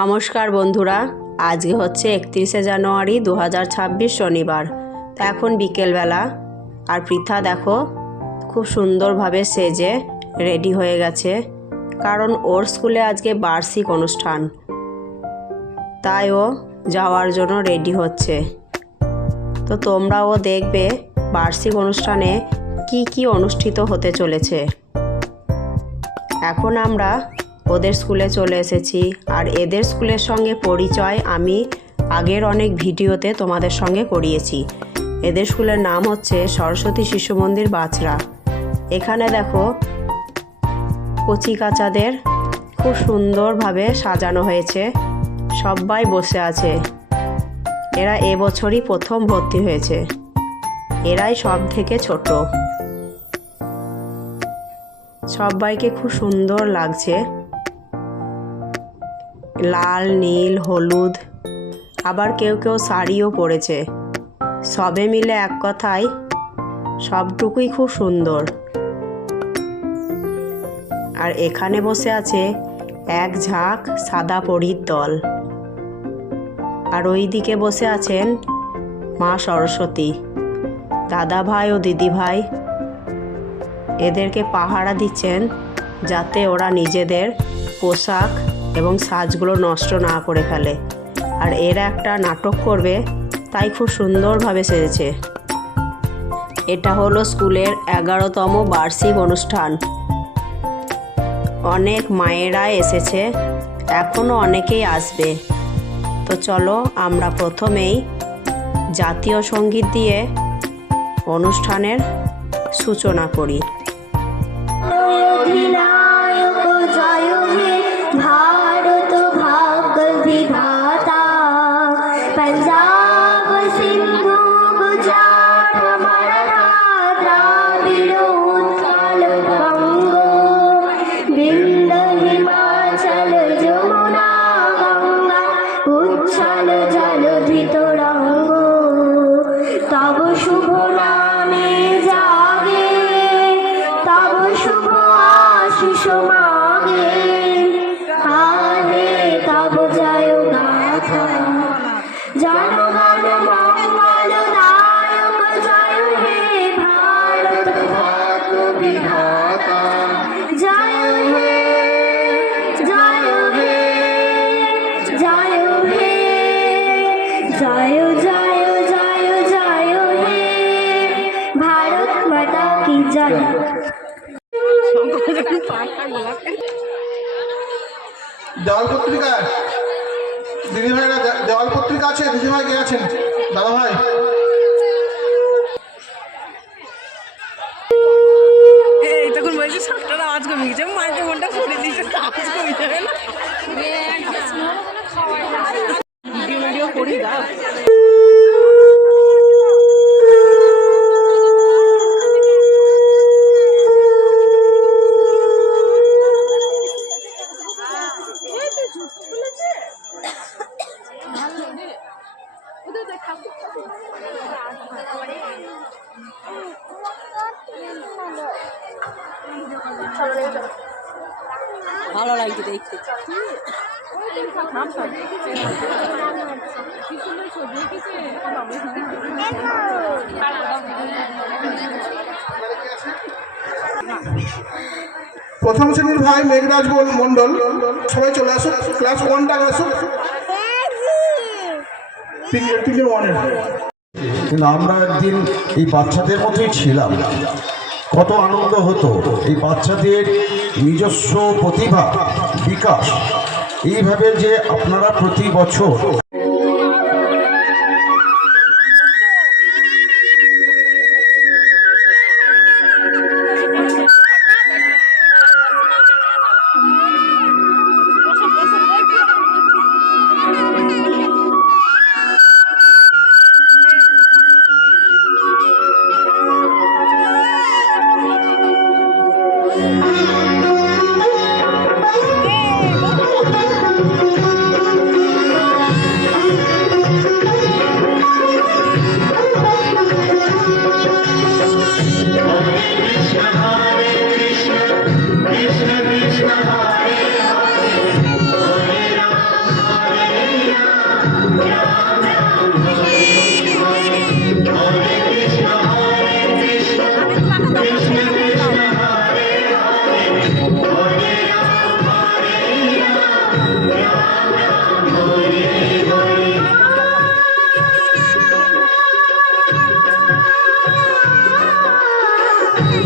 নমস্কার বন্ধুরা, আজকে হচ্ছে 31শে জানুয়ারি 2026 শনিবার। তো এখন বিকেলবেলা আর পৃথা দেখো খুব সুন্দরভাবে সেজে রেডি হয়ে গেছে, কারণ ওর স্কুলে আজকে বার্ষিক অনুষ্ঠান, তাই ও যাওয়ার জন্য রেডি হচ্ছে। তো তোমরাও দেখবে বার্ষিক অনুষ্ঠানে কি কি অনুষ্ঠিত হতে চলেছে। এখন আমরা ওদের স্কুলে চলে এসেছি, আর এদের স্কুলের সঙ্গে পরিচয় আমি আগের অনেক ভিডিওতে তোমাদের সঙ্গে করিয়েছি। এদের স্কুলের নাম হচ্ছে সরস্বতী শিশু মন্দির বাছড়া। এখানে দেখো কচি কাচাদের খুব সুন্দরভাবে সাজানো হয়েছে, সবাই বসে আছে। এরা এবছরই প্রথম ভর্তি হয়েছে, এরাই সব থেকে ছোট। সবাইকে খুব সুন্দর লাগছে, লাল নীল হলুদ, আবার কেউ কেউ শাড়িও পরেছে। সবে মিলে এক কথায় সবটুকুই খুব সুন্দর। আর এখানে বসে আছে এক ঝাঁক সাদা পরীর দল, আর ওই দিকে বসে আছেন মা সরস্বতী। দাদা ভাই ও দিদি ভাই এদেরকে পাহারা দিচ্ছেন যাতে ওরা নিজেদের পোশাক এবং সাজগুলো নষ্ট না করে ফেলে। আর এরা একটা নাটক করবে, তাই খুব সুন্দরভাবে সেজেছে। এটা হলো স্কুলের 11তম বার্ষিক অনুষ্ঠান। অনেক মায়েরা এসেছে, এখনও অনেকেই আসবে। তো চলো আমরা প্রথমেই জাতীয় সঙ্গীত দিয়ে অনুষ্ঠানের সূচনা করি। দেওয়াল পত্রিকা দিদিভাইরা, দেওয়াল পত্রিকা আছে, দিদিভাই কে আছেন? দাদা ভাই তখন বলছি সাতটার আওয়াজ কমে গেছে, মাঝে মনটা করে দিয়েছে, আওয়াজ কমে যাবে না। ভিডিও করি দাও। ভালো লাগছে দেখতে। প্রথম শ্রেণীর ভাই মেঘরাজ মন্ডল, সবাই চলে আসুক। ক্লাস 1টা আসুক। কিন্তু আমরা একদিন এই বাচ্চাদের মতোই ছিলাম, কত আনন্দ হতো এই বাচ্চাদের নিজস্ব প্রতিভা বিকাশ। এইভাবে যে আপনারা প্রতি বছর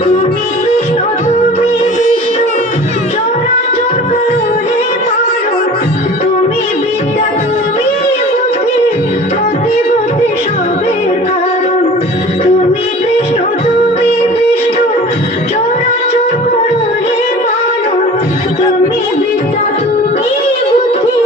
তুমি কৃষ্ণ তুমি বিষ্ণু চরাচর করুণে পালন তুমি বিদ্যা তুমি বুদ্ধি মতি বুদ্ধি সবের কারণ তুমি কৃষ্ণ তুমি বিষ্ণু চরাচর করুণে পালন তুমি বিদ্যা তুমি বুদ্ধি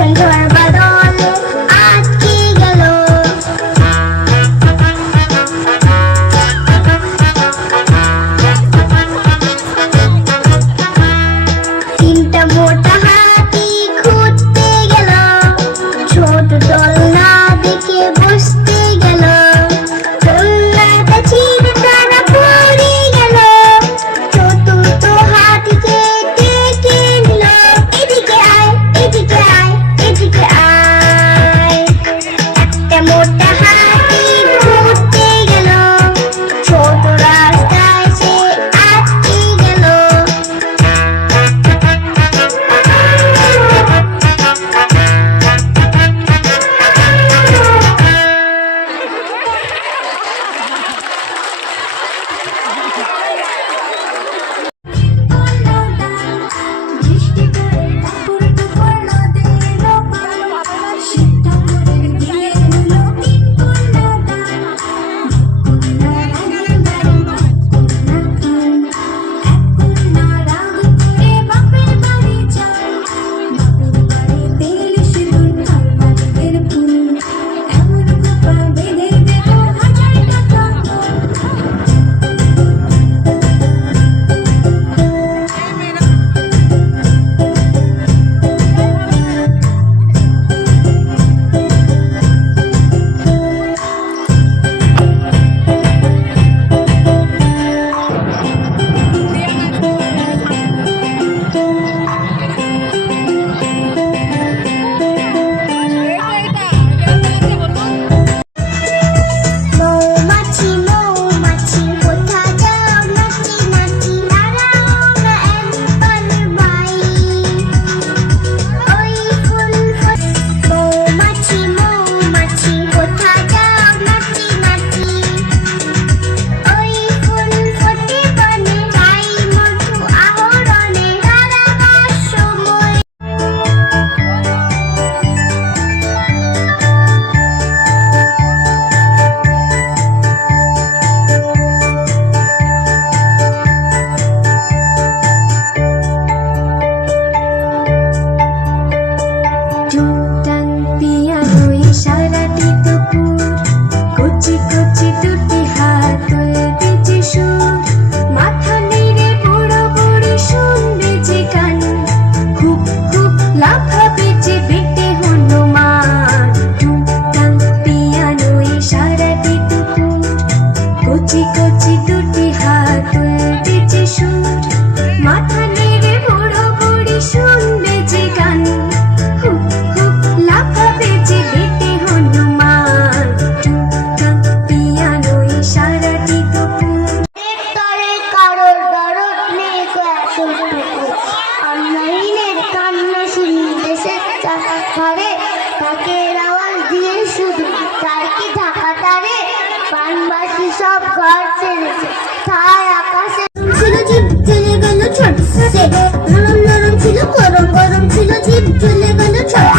সন্ধ্যার বাদল আটকে গেল। তিনটা মোটা হাতি খুঁজতে গেল, ছোট দল না দেখে বসতে গেল। দোলনাটা ছিঁড়ে তারা পড়ে গেল, চতুর্থ হাতিকে ডেকে নিল। এদিকে আয়, এদিকে আয়, এদিকে আয়। একটা মোটা হাতি ঘুরতে গেল, ছোট রাস্তায় সে আটকে গেল। মৌমাছি মৌমাছি কোথা যাও নাচি নাচি, দাঁড়াও না একবার বাই। ওই ফুল মৌমাছি মৌমাছি কোথা যাও নাচি নাচি, ওই ফুল ফোটে বনে যাই মধু আহরণে, দাঁড়াবার সময়। টুকটাক পিয়ানোয় সারাটি দুপুর, কচি কচি দুটি হাত তুলতেছে সুর। মাথা নেড়ে বুড়ো বুড়ি শুনবে যে গান, হুপ হুপ লাফাবে যে বেটে হনুমান। টুকটাক পিয়ানোয় সারাটি দুপুর, কচি কচি দুটি হাত তুলতেছে সুর। মাথা নেড়ে বুড়ো বুড়ি শুনবে যে গান, হুপ হুপ লাফাবে যে বেটে হনুমান। টুকটাক পিয়ানোয় সারাটি দুপুর। তরে কারোর দরদ নেই গো এতটুকু, অন্যহীনের কান্না শুনি দেশের চাকা ঘরে। ঢাকের আওয়াজ দিয়ে শুধু তার কি ঢাকা তারে, পানবাসী সব ঘর ছেড়েছে, তাই আকাশে ছিল জীব চলে গেল ছটফটে। নরম নরম ছিল গরম গরম ছিল জীব চলে গেল ছটফটে।